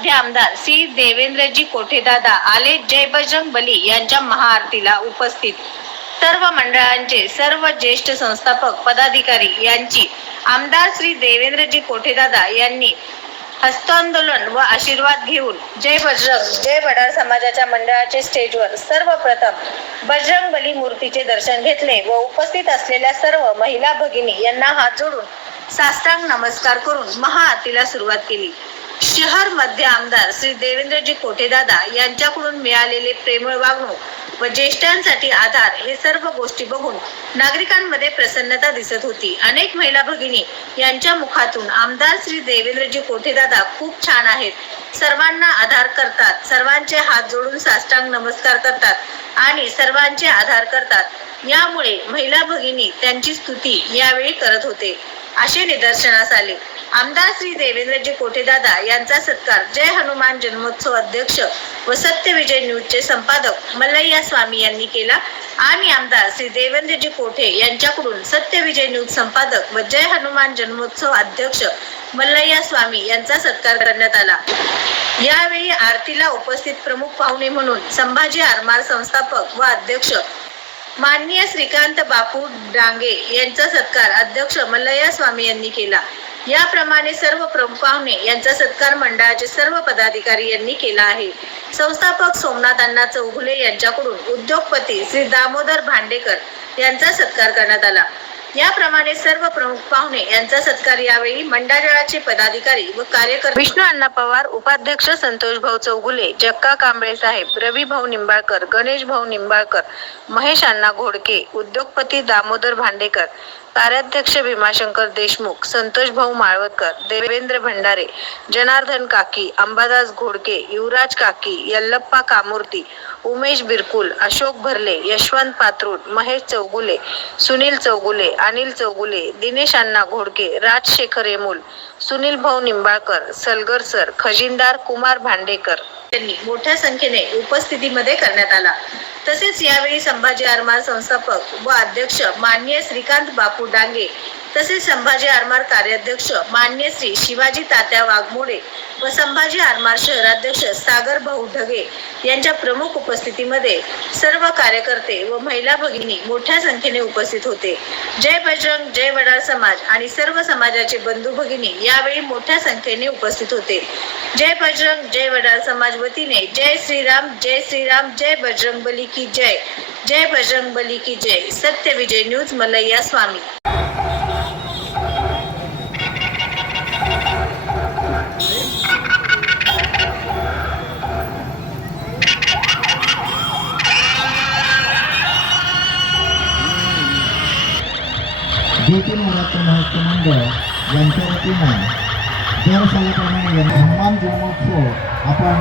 माजी आमदार श्री देवेंद्रजी कोठेदादा आले जय बजरंग बली यांच्या महाआरतीला उपस्थित. सर्व मंडळांचे सर्व ज्येष्ठ संस्थापक पदाधिकारी यांची आमदार श्री देवेंद्रजी कोठेदादा यांनी हस्तांदोलन व आशीर्वाद घेऊन जय बजरंग जय वडार समाजाच्या मंडळाचे स्टेजवर सर्वप्रथम बजरंग बली मूर्तीचे दर्शन घेतले व उपस्थित असलेल्या सर्व महिला भगिनी यांना हात जोडून साष्टांग नमस्कार करून महाआरतीला सुरुवात केली. शहर मध्य आमदार श्री देवेंद्रजी कोठेदादा यांच्याकडून मिळालेले प्रेमळ वागणूक व ज्येष्ठांसाठी आधार हे सर्व गोष्टी बघून नागरिकांमध्ये प्रसन्नता दिसत होती. अनेक महिला भगिनी यांच्या मुखातून आमदार श्री देवेंद्रजी कोठेदादा खूप छान आहेत. सर्वांना आधार करतात. सर्वांचे हात जोडून साष्टांग नमस्कार करतात आणि सर्वांचे आधार करतात. यामुळे महिला भगिनी त्यांची स्तुती यावेळी करत होते. असे निदर्शनास आले. आमदार श्री देवेंद्रजी कोठेदादा यांचा सत्कार जय हनुमान जन्मोत्सव अध्यक्ष व सत्यविजय न्यूजचे संपादक मल्लय्या स्वामी यांनी केला. आणि आमदार श्री देवेंद्रजी कोठे यांच्याकडून सत्यविजय न्यूज संपादक व जय हनुमान जन्मोत्सव अध्यक्ष मल्लय्या स्वामी यांचा सत्कार करण्यात आला. यावेळी आरतीला उपस्थित प्रमुख पाहुणे म्हणून संभाजी आरमार संस्थापक व अध्यक्ष माननीय श्रीकांत बापू डांगे यांचा सत्कार अध्यक्ष मल्लया स्वामी यांनी केला. याप्रमाणे सर्व प्रमुख पाहुणे यांचा सत्कार मंडळाचे सर्व पदाधिकारी यांनी केला आहे. संस्थापक सोमनाथ अण्णा चौघुले यांच्याकडून उद्योगपती श्री दामोदर भांडेकर यांचा सत्कार करण्यात आला. याप्रमाणे सर्व प्रमुख पाहुणे यांचा सत्कार यावेळी मंडळाचे पदाधिकारी व कार्यकर्ते विष्णू अण्णा पवार उपाध्यक्ष संतोष भाऊ चौगुले जक्का कांबळे साहेब रवी भाऊ निंबाळकर गणेश भाऊ निंबाळकर महेश अण्णा घोडके उद्योगपती दामोदर भांडेकर कार्याध्यक्ष भीमाशंकर देशमुख संतोष भाऊ माळवतकर देवेंद्र भंडारे जनार्दन काकी अंबादास घोडके युवराज काकी यल्लप्पा कामूर्ती उमेश बिरकुल अशोक भरले यशवंत पात्रूड महेश चौगुले सुनील चौगुले अनिल चौगुले दिनेश अण्णा घोडके राजशेखर येमूल सुनील भाऊ निंबाळकर सलगर सर खजिनदार कुमार भांडेकर यांनी मोठ्या संख्येने उपस्थितीमध्ये करण्यात आला. तसेच यावेळी संभाजी आरमार संस्थापक व अध्यक्ष माननीय श्रीकांत बापू डांगे तसेच संभाजी आरमार कार्याध्यक्ष मान्य श्री शिवाजी तात्या वाघमोडे व संभाजी आरमार शहराध्यक्ष सागर भाऊ ढगे यांच्या प्रमुख उपस्थितीमध्ये सर्व कार्यकर्ते व महिला भगिनी मोठ्या संख्येने उपस्थित होते. जय बजरंग जय वडार समाज आणि सर्व समाजाचे बंधू भगिनी यावेळी मोठ्या संख्येने उपस्थित होते. जय बजरंग जय वडार समाज वतीने जय श्रीराम जय श्रीराम जय बजरंग बली की जय जय बजरंग बली की जय सत्य विजय न्यूज मलैया स्वामी. ज्योती नवरात्र महोत्सव मंडळ यांच्या वतीनं दर सालाप्रमाणे हनुमान जन्मोत्सव आपण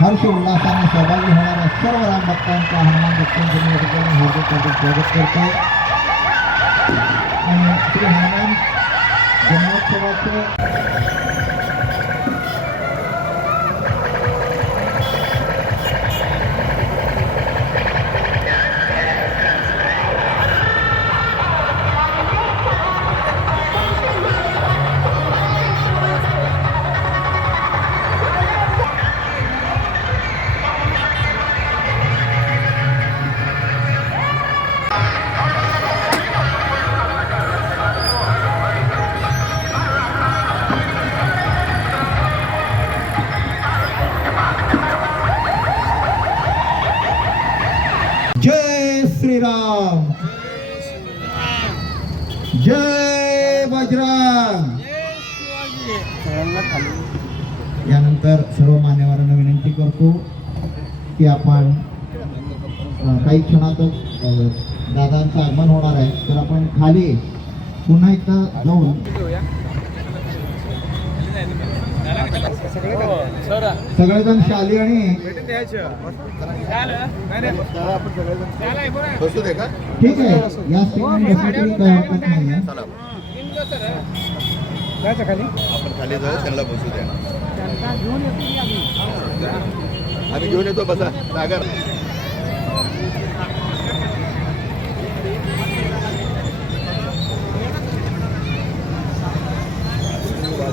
हर्ष उल्हासाने सहभागी होणाऱ्या सर्व राम भक्तांचा हनुमान भक्तांच्या निमित्ताने ठिकाणी हार्दिक स्वागत करतो. आणि श्री हनुमान जन्मोत्सवाचं श्रीराम। जय बजरंग। यानंतर सर्व मान्यवरांना विनंती करतो की आपण काही क्षणातच दादांचं आगमन होणार आहे तर आपण खाली पुन्हा एकदा जाऊन सगळेजण शाली आणि बसू दे का ठीक आहे या स्टेजवर बसलं आपण खाली जाऊ त्यांना बसू द्या. आम्ही घेऊन येतो बसा. सागर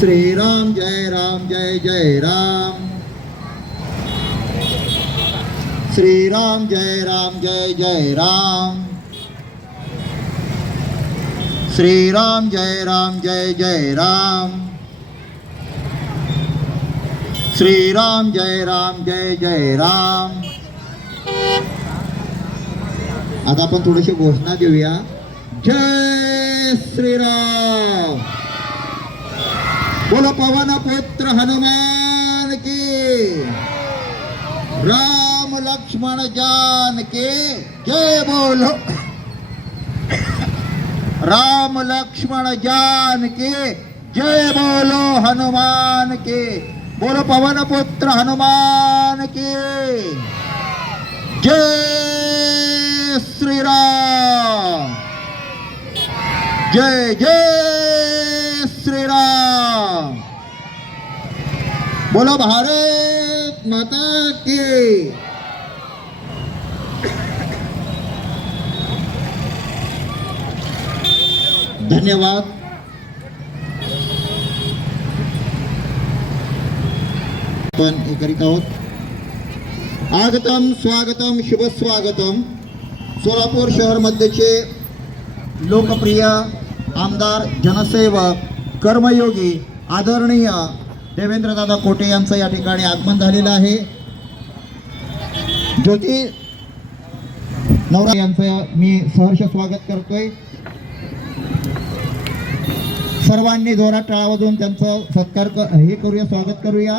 श्रीराम जय राम जय जय राम श्रीराम जय राम जय जय राम श्रीराम जय राम जय जय राम श्रीराम जय राम जय जय राम आता आपण थोडीशी घोषणा देऊया जय श्रीराम बोलो पवन पुत्र हनुमान की। राम लक्ष्मण जान के जय बोलो। राम लक्ष्मण जान के जय बोलो हनुमान के। बोलो पवन पुत्र हनुमान के। जय श्री राम जय जय श्री राम बोलो भारत माता की। धन्यवाद। आपण हे करीत आहोत। आगतम स्वागतम शुभ स्वागतम। सोलापूर शहरमध्येचे लोकप्रिय आमदार जनसेवक कर्मयोगी आदरणीय देवेंद्रदादा कोटे यांचं या ठिकाणी आगमन झालेलं आहे. ज्योती नवरा यांचं मी सहर्ष स्वागत करतोय. सर्वांनी जोरात टाळा वाजवून त्यांचं सत्कार कर हे करूया स्वागत करूया.